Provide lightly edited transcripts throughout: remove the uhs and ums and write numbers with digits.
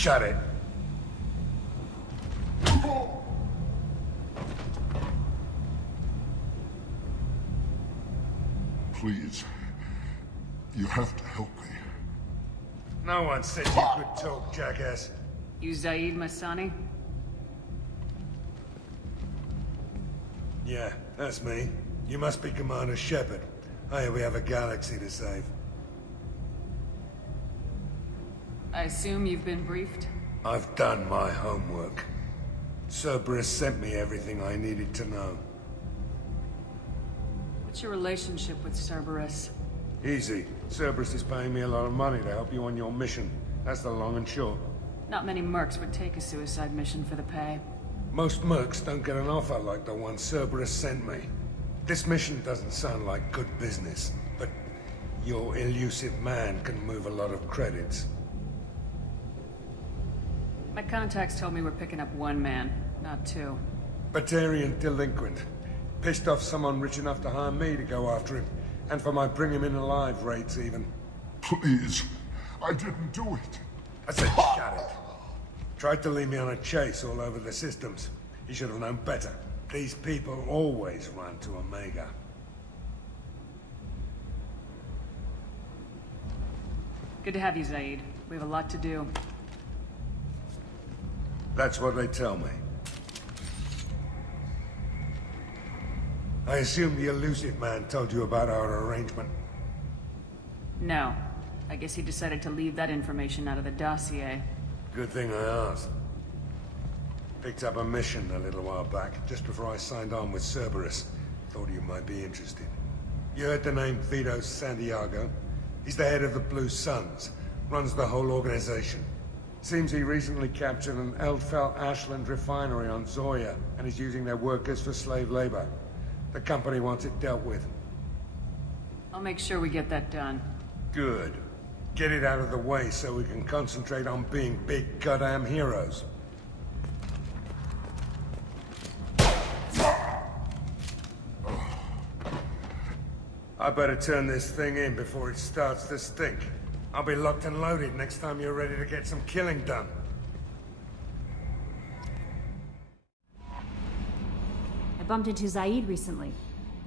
Shut it. Please. You have to help me. No one said you could talk, jackass. You Zaeed Masani? Yeah, that's me. You must be Commander Shepard. Hey, we have a galaxy to save. I assume you've been briefed? I've done my homework. Cerberus sent me everything I needed to know. What's your relationship with Cerberus? Easy. Cerberus is paying me a lot of money to help you on your mission. That's the long and short. Not many mercs would take a suicide mission for the pay. Most mercs don't get an offer like the one Cerberus sent me. This mission doesn't sound like good business, but your elusive man can move a lot of credits. My contacts told me we're picking up one man, not two. Batarian delinquent. Pissed off someone rich enough to hire me to go after him. And for my bring him in alive rates even. Please. I didn't do it. I said shut it. Tried to lead me on a chase all over the systems. He should have known better. These people always run to Omega. Good to have you, Zaeed. We have a lot to do. That's what they tell me. I assume the elusive man told you about our arrangement. No. I guess he decided to leave that information out of the dossier. Good thing I asked. Picked up a mission a little while back, just before I signed on with Cerberus. Thought you might be interested. You heard the name Vito Santiago? He's the head of the Blue Suns. Runs the whole organization. Seems he recently captured an Eldfell Ashland refinery on Zoya, and is using their workers for slave labor. The company wants it dealt with. I'll make sure we get that done. Good. Get it out of the way so we can concentrate on being big goddamn heroes. I better turn this thing in before it starts to stink. I'll be locked and loaded next time you're ready to get some killing done. I bumped into Zaeed recently.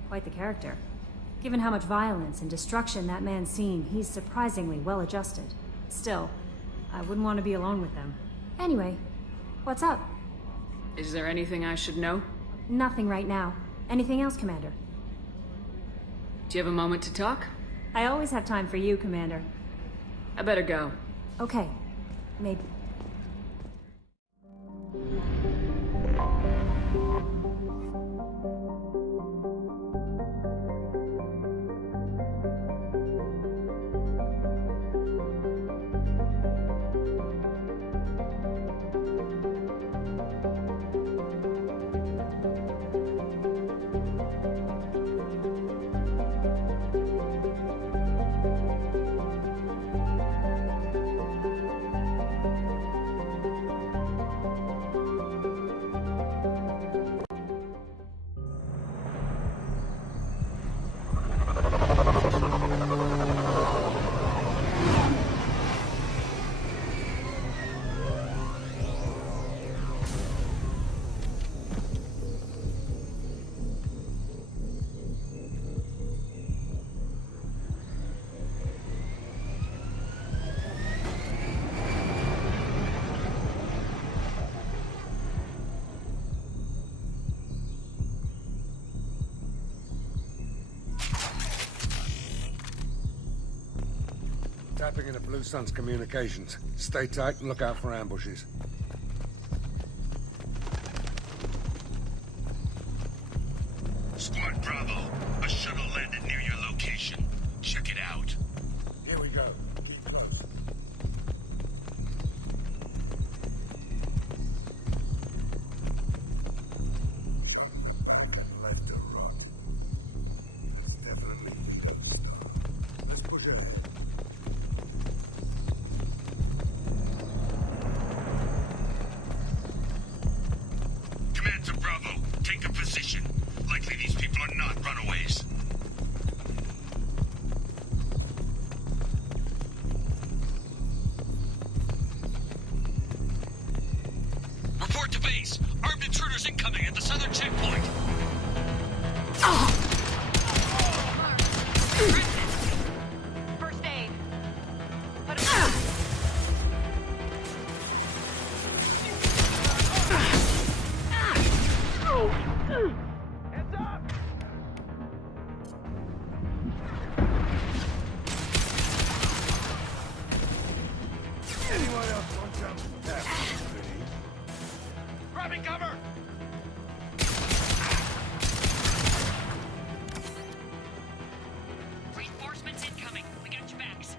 Quite the character. Given how much violence and destruction that man's seen, he's surprisingly well-adjusted. Still, I wouldn't want to be alone with them. Anyway, what's up? Is there anything I should know? Nothing right now. Anything else, Commander? Do you have a moment to talk? I always have time for you, Commander. I better go. Okay. Maybe. Tapping into Blue Sun's communications. Stay tight and look out for ambushes. Squad Bravo, a shuttle landed near your location. Check it out. Here we go. Keep close. Left or right? It's definitely a star. Let's push ahead. Command to Bravo, take a position. Likely these people are not runaway. base. Armed intruders incoming at the southern checkpoint. First aid. Heads up! Anyone else want some? Grabbing cover! Reinforcements incoming. We got your backs.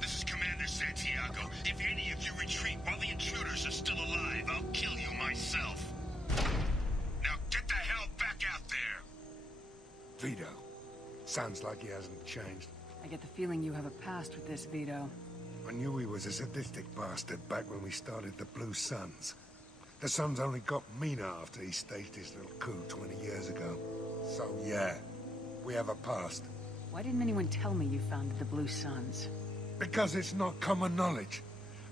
This is Commander Santiago. If any of you retreat while the intruders are still alive, I'll kill you myself. Now get the hell back out there! Vito. Sounds like he hasn't changed. I get the feeling you have a past with this, Vito. I knew he was a sadistic bastard back when we started the Blue Suns. The Suns only got meaner after he staged his little coup 20 years ago. So yeah, we have a past. Why didn't anyone tell me you founded the Blue Suns? Because it's not common knowledge.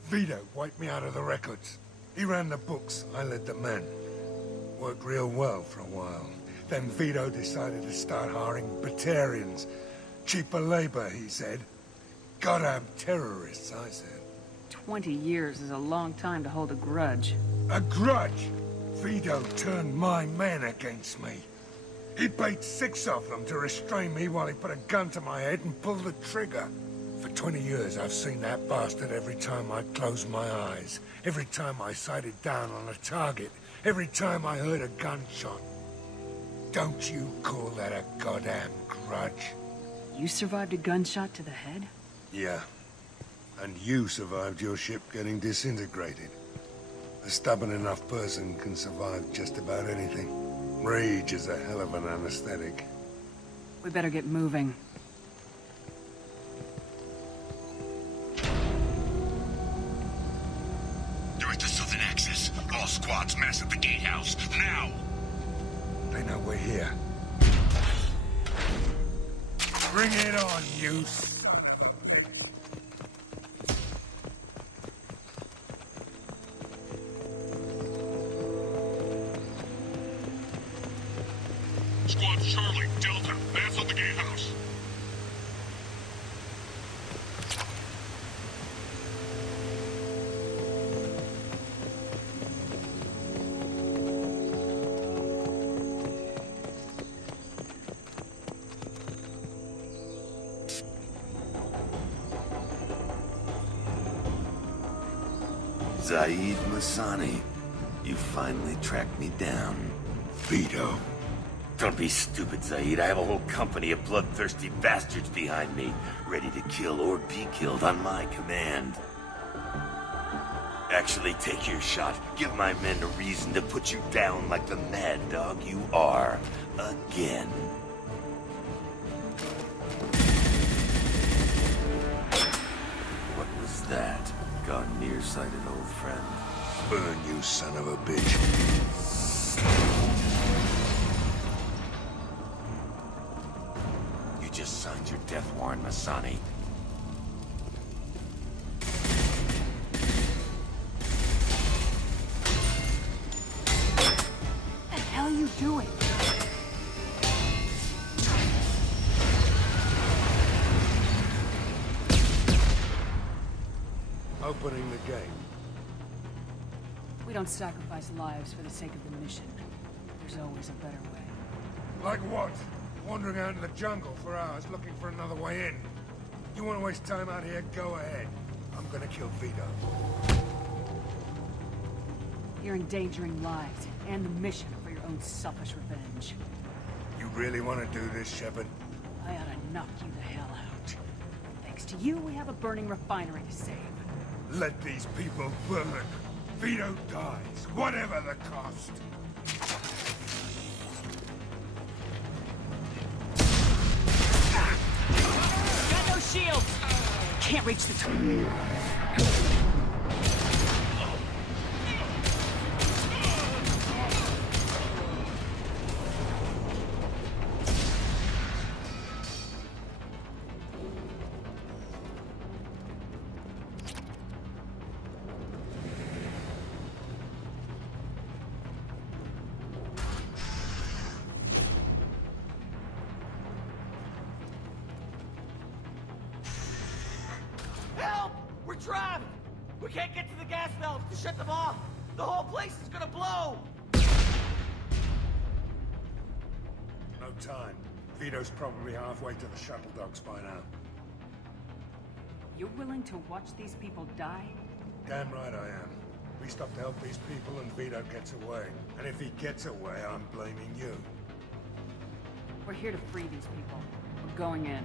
Vito wiped me out of the records. He ran the books, I led the men. Worked real well for a while. Then Vito decided to start hiring Batarians. Cheaper labor, he said. Goddamn terrorists, I said. 20 years is a long time to hold a grudge. A grudge? Vito turned my men against me. He bait 6 of them to restrain me while he put a gun to my head and pulled the trigger. For 20 years, I've seen that bastard every time I closed my eyes. Every time I sighted down on a target. Every time I heard a gunshot. Don't you call that a goddamn grudge? You survived a gunshot to the head? Yeah. And you survived your ship getting disintegrated. A stubborn enough person can survive just about anything. Rage is a hell of an anesthetic. We better get moving. They're at the southern axis. All squads mass at the gatehouse. Now! They know we're here. Bring it on, you son of a... Squad Charlie, Delta, mass on the gatehouse. Zaeed Masani, you finally tracked me down. Vito. Don't be stupid, Zaeed. I have a whole company of bloodthirsty bastards behind me, ready to kill or be killed on my command. Actually, take your shot. Give my men a reason to put you down like the mad dog you are. Again. What was that? Gone nearsighted, old friend. Burn, you son of a bitch. You just signed your death warrant, Masani. What the hell are you doing? Opening the gate. We don't sacrifice lives for the sake of the mission. There's always a better way. Like what? Wandering out in the jungle for hours looking for another way in. You want to waste time out here? Go ahead. I'm gonna kill Vito. You're endangering lives and the mission for your own selfish revenge. You really want to do this, Shepard? I ought to knock you the hell out. Thanks to you, we have a burning refinery to save. Let these people burn. Vito dies, whatever the cost. Got no shields! Can't reach the tree. Help! We're trapped! We can't get to the gas valves to shut them off! The whole place is gonna blow! No time. Vito's probably halfway to the shuttle docks by now. You're willing to watch these people die? Damn right I am. We stop to help these people and Vito gets away. And if he gets away, I'm blaming you. We're here to free these people. We're going in.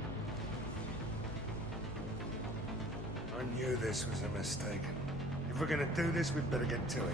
I knew this was a mistake. If we're gonna do this, we'd better get to it.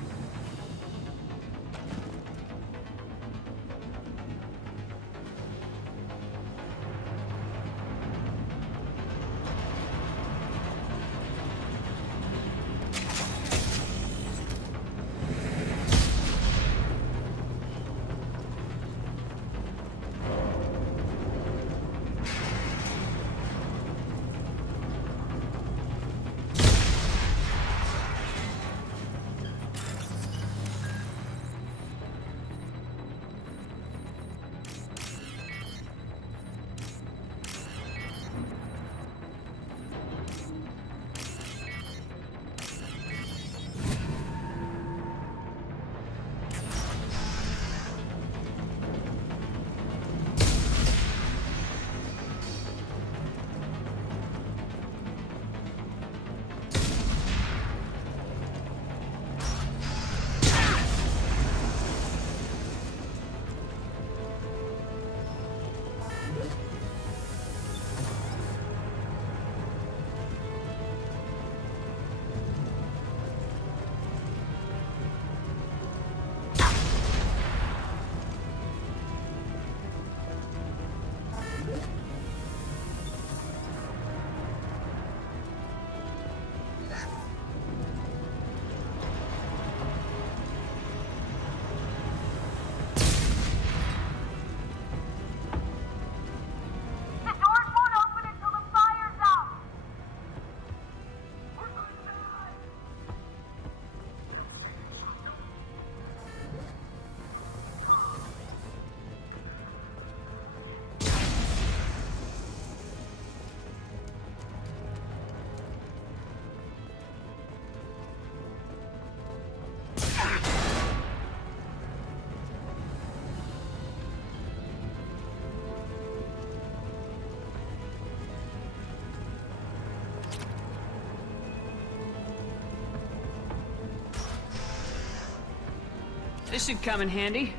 This should come in handy.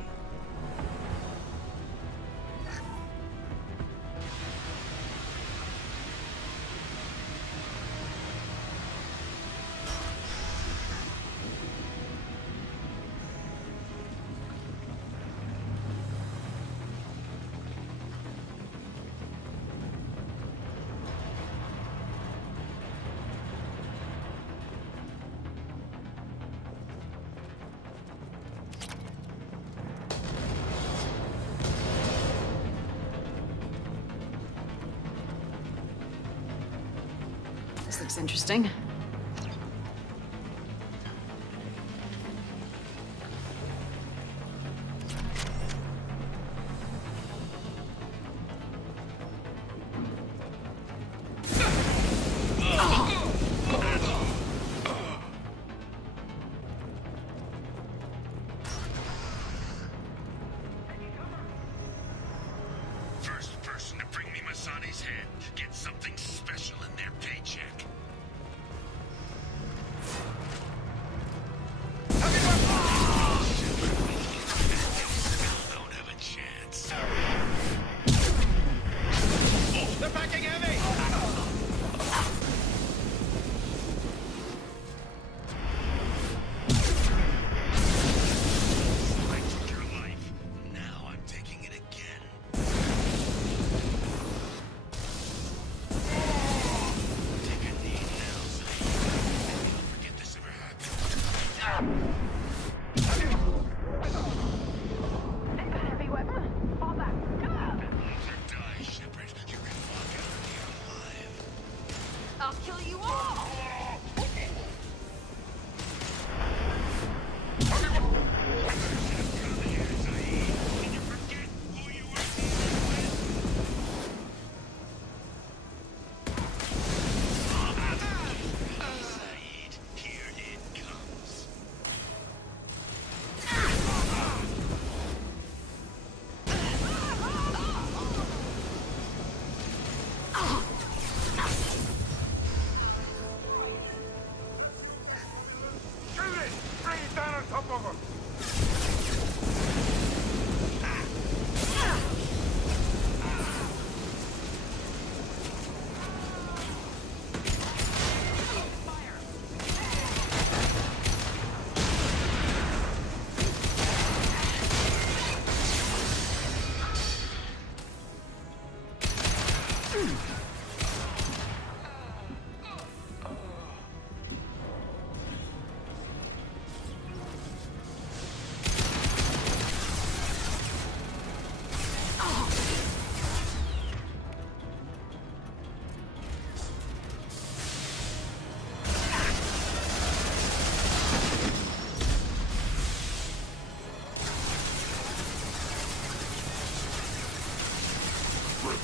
This looks interesting. First person to bring me Masani's head gets something special in their paycheck. Everyone,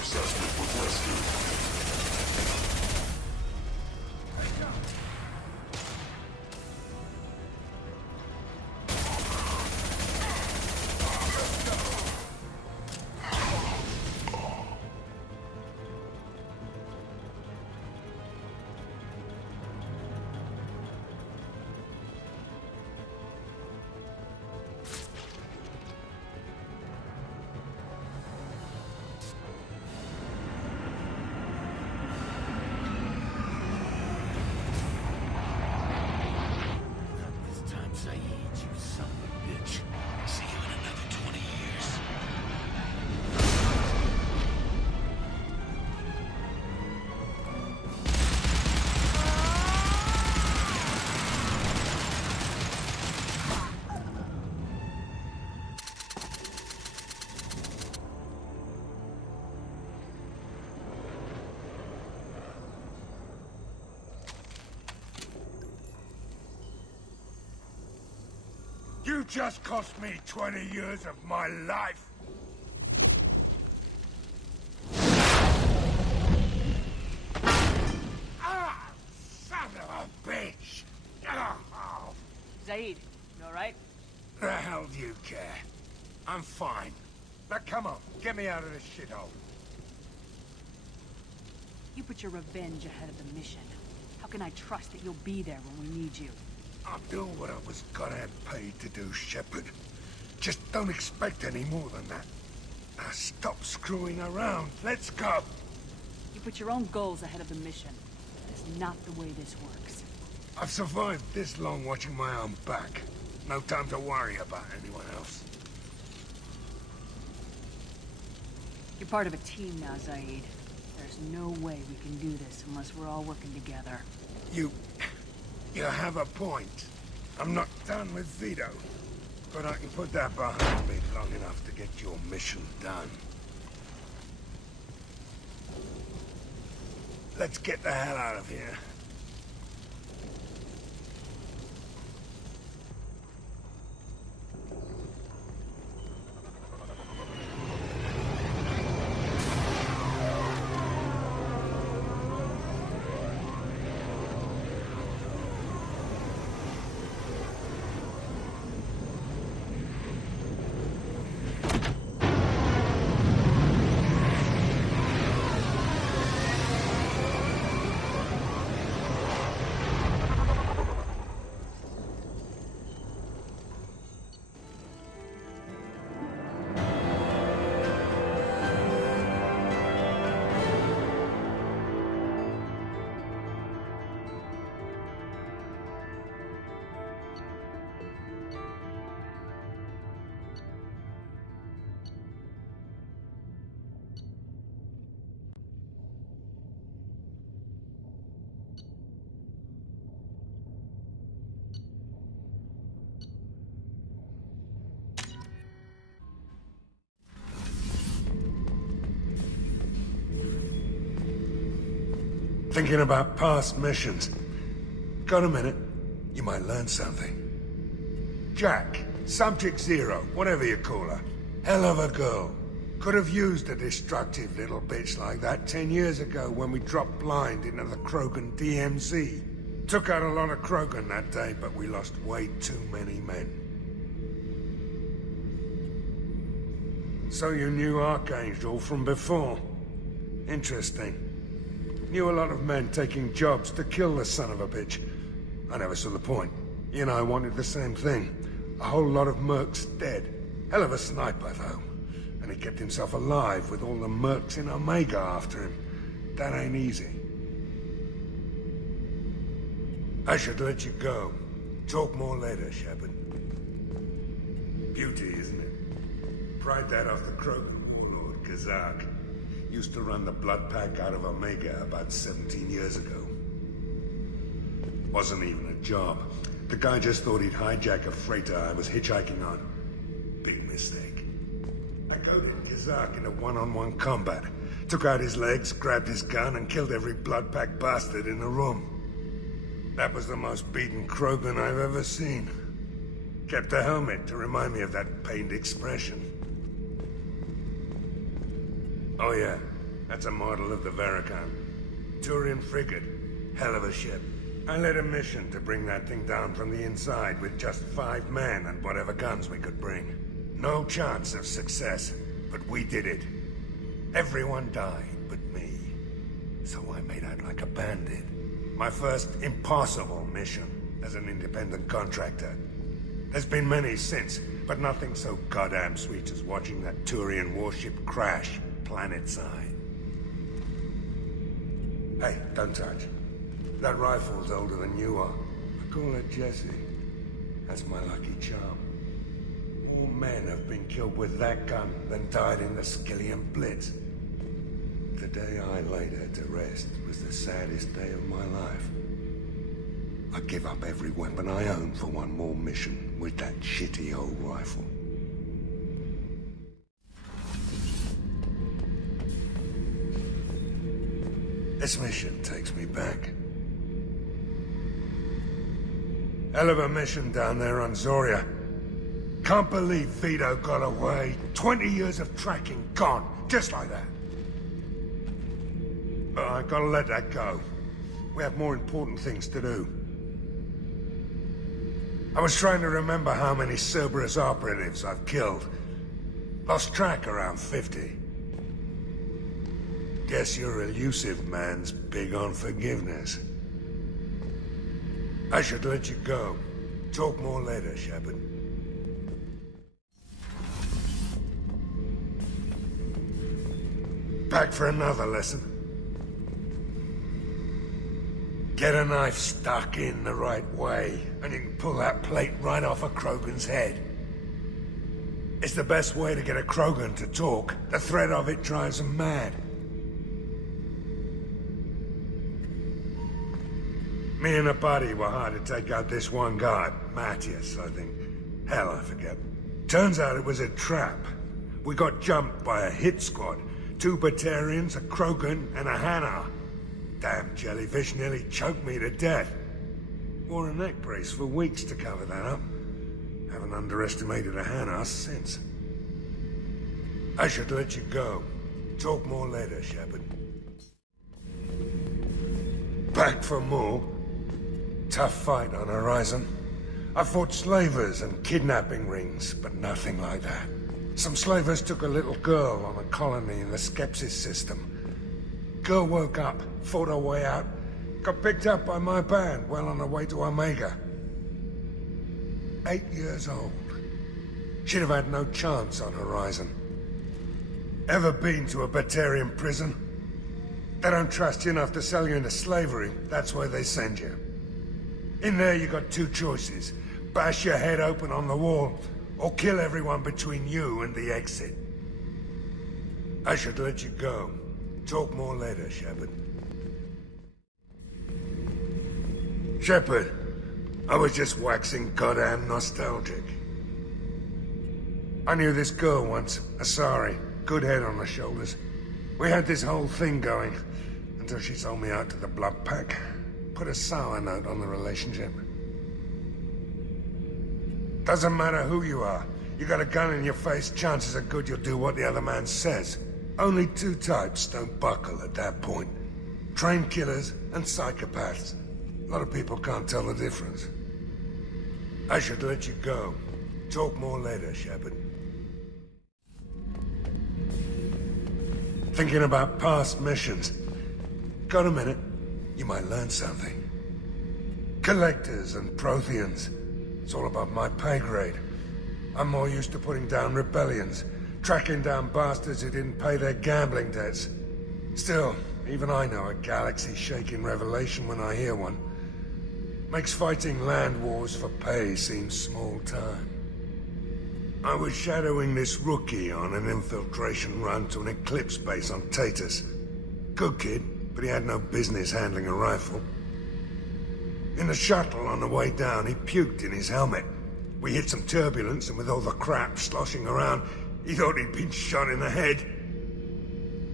Successful progressive. You just cost me 20 years of my life. Ah, son of a bitch! Oh. Zaeed, you alright? The hell do you care? I'm fine. Now come on, get me out of this shithole. You put your revenge ahead of the mission. How can I trust that you'll be there when we need you? I'll do what I was goddamn paid to do, Shepard. Just don't expect any more than that. Now stop screwing around. Let's go. You put your own goals ahead of the mission. That's not the way this works. I've survived this long watching my own back. No time to worry about anyone else. You're part of a team now, Zaeed. There's no way we can do this unless we're all working together. You have a point. I'm not done with Vito. But I can put that behind me long enough to get your mission done. Let's get the hell out of here. Thinking about past missions. Got a minute? You might learn something. Jack, Subject Zero, whatever you call her. Hell of a girl. Could have used a destructive little bitch like that 10 years ago when we dropped blind into the Krogan DMZ. Took out a lot of Krogan that day, but we lost way too many men. So you knew Archangel from before. Interesting. Knew a lot of men taking jobs to kill the son of a bitch. I never saw the point. You and I wanted the same thing. A whole lot of mercs dead. Hell of a sniper, though. And he kept himself alive with all the mercs in Omega after him. That ain't easy. I should let you go. Talk more later, Shepard. Beauty, isn't it? Pried that off the Krogan warlord, Kazak. Used to run the blood pack out of Omega about 17 years ago. Wasn't even a job. The guy just thought he'd hijack a freighter I was hitchhiking on. Big mistake. I goaded Kazak into one-on-one combat. Took out his legs, grabbed his gun, and killed every blood pack bastard in the room. That was the most beaten Krogan I've ever seen. Kept a helmet to remind me of that pained expression. Oh yeah, That's a model of the Veracon. Turian frigate. Hell of a ship. I led a mission to bring that thing down from the inside with just 5 men and whatever guns we could bring. No chance of success, but we did it. Everyone died but me. So I made out like a bandit. My first impossible mission as an independent contractor. There's been many since, but nothing so goddamn sweet as watching that Turian warship crash planet-side. Hey, don't touch. That rifle's older than you are. I call it Jesse. That's my lucky charm. More men have been killed with that gun than died in the Skillian Blitz. The day I laid her to rest was the saddest day of my life. I'd give up every weapon I own for one more mission with that shitty old rifle. This mission takes me back. Hell of a mission down there on Zoria. Can't believe Vito got away. 20 years of tracking gone, just like that. But I gotta let that go. We have more important things to do. I was trying to remember how many Cerberus operatives I've killed. Lost track around 50. Guess your elusive man's big on forgiveness. I should let you go. Talk more later, Shepard. Back for another lesson. Get a knife stuck in the right way, and you can pull that plate right off a Krogan's head. It's the best way to get a Krogan to talk. The threat of it drives them mad. Me and a buddy were hard to take out this one guy, Matthias, I think. Hell, I forget. Turns out it was a trap. We got jumped by a hit squad. 2 Batarians, a Krogan, and a Hanar. Damn jellyfish nearly choked me to death. Wore a neck brace for weeks to cover that up. Haven't underestimated a Hanar since. I should let you go. Talk more later, Shepard. Back for more? Tough fight on Horizon. I fought slavers and kidnapping rings, but nothing like that. Some slavers took a little girl on a colony in the Skepsis system. Girl woke up, fought her way out, got picked up by my band well on her way to Omega. 8 years old. She'd have had no chance on Horizon. Ever been to a Batarian prison? They don't trust you enough to sell you into slavery. That's where they send you. In there you got 2 choices. Bash your head open on the wall, or kill everyone between you and the exit. I should let you go. Talk more later, Shepard. Shepard, I was just waxing goddamn nostalgic. I knew this girl once, Asari. Good head on her shoulders. We had this whole thing going, until she sold me out to the Blood Pack. Put a sour note on the relationship. Doesn't matter who you are. You got a gun in your face, chances are good you'll do what the other man says. Only 2 types don't buckle at that point. Trained killers and psychopaths. A lot of people can't tell the difference. I should let you go. Talk more later, Shepard. Thinking about past missions. Got a minute? You might learn something. Collectors and Protheans. It's all above my pay grade. I'm more used to putting down rebellions, tracking down bastards who didn't pay their gambling debts. Still, even I know a galaxy-shaking revelation when I hear one. Makes fighting land wars for pay seem small time. I was shadowing this rookie on an infiltration run to an Eclipse base on Tatus. Good kid, but he had no business handling a rifle. In the shuttle on the way down, he puked in his helmet. We hit some turbulence, and with all the crap sloshing around, he thought he'd been shot in the head.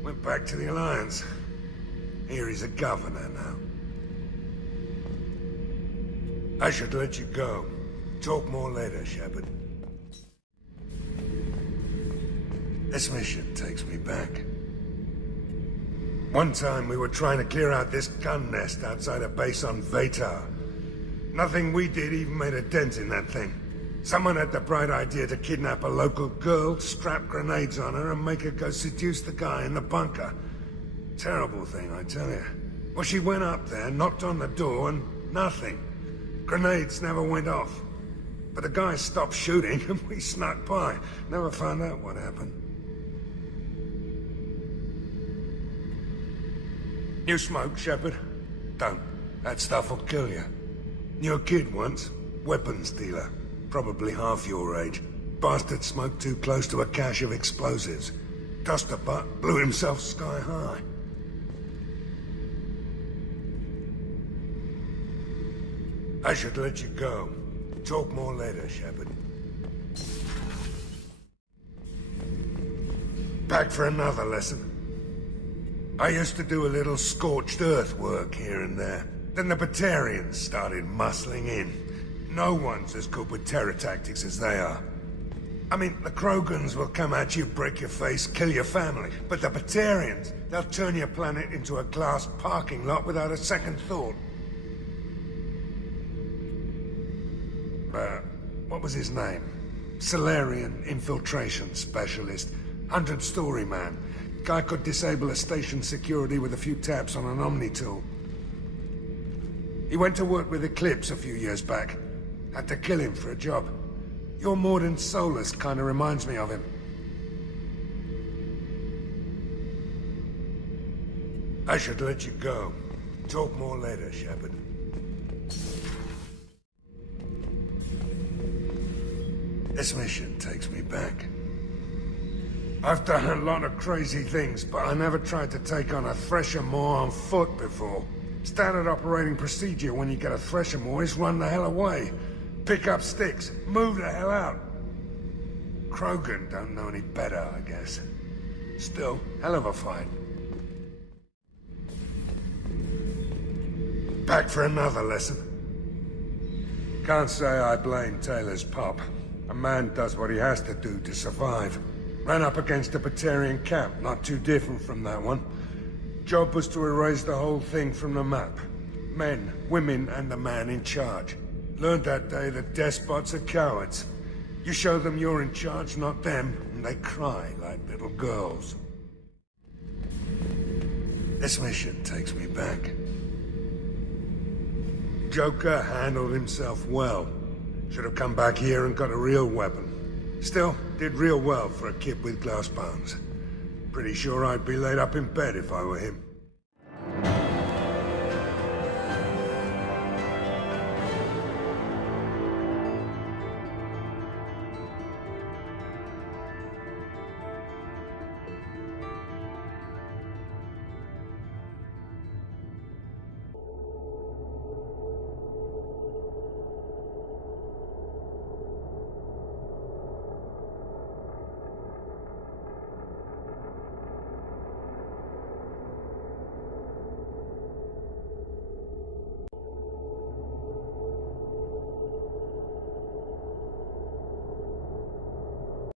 Went back to the Alliance. Here he's a governor now. I should let you go. Talk more later, Shepard. This mission takes me back. One time we were trying to clear out this gun nest outside a base on Vatar. Nothing we did even made a dent in that thing. Someone had the bright idea to kidnap a local girl, strap grenades on her, and make her go seduce the guy in the bunker. Terrible thing, I tell you. Well, she went up there, knocked on the door, and nothing. Grenades never went off. But the guy stopped shooting, and we snuck by. Never found out what happened. You smoke, Shepard? Don't. That stuff will kill you. Knew a kid once. Weapons dealer. Probably half your age. Bastard smoked too close to a cache of explosives. Tossed a butt, blew himself sky high. I should let you go. Talk more later, Shepard. Back for another lesson. I used to do a little scorched earth work here and there. Then the Batarians started muscling in. No one's as good with terror tactics as they are. I mean, the Krogans will come at you, break your face, kill your family. But the Batarians, they'll turn your planet into a glass parking lot without a second thought. What was his name? Solarian infiltration specialist. 100-story man. Guy could disable a station security with a few taps on an Omni tool. He went to work with Eclipse a few years back. Had to kill him for a job. Your Mordant Solus kind of reminds me of him. I should let you go. Talk more later, Shepard. This mission takes me back. I've done a lot of crazy things, but I never tried to take on a Thresher Maw on foot before. Standard operating procedure when you get a Thresher Maw is run the hell away. Pick up sticks, move the hell out. Krogan don't know any better, I guess. Still, hell of a fight. Back for another lesson. Can't say I blame Taylor's pop. A man does what he has to do to survive. Ran up against a Batarian camp, not too different from that one. Job was to erase the whole thing from the map. Men, women, and the man in charge. Learned that day that despots are cowards. You show them you're in charge, not them, and they cry like little girls. This mission takes me back. Joker handled himself well. Should have come back here and got a real weapon. Still, did real well for a kid with glass bones. Pretty sure I'd be laid up in bed if I were him.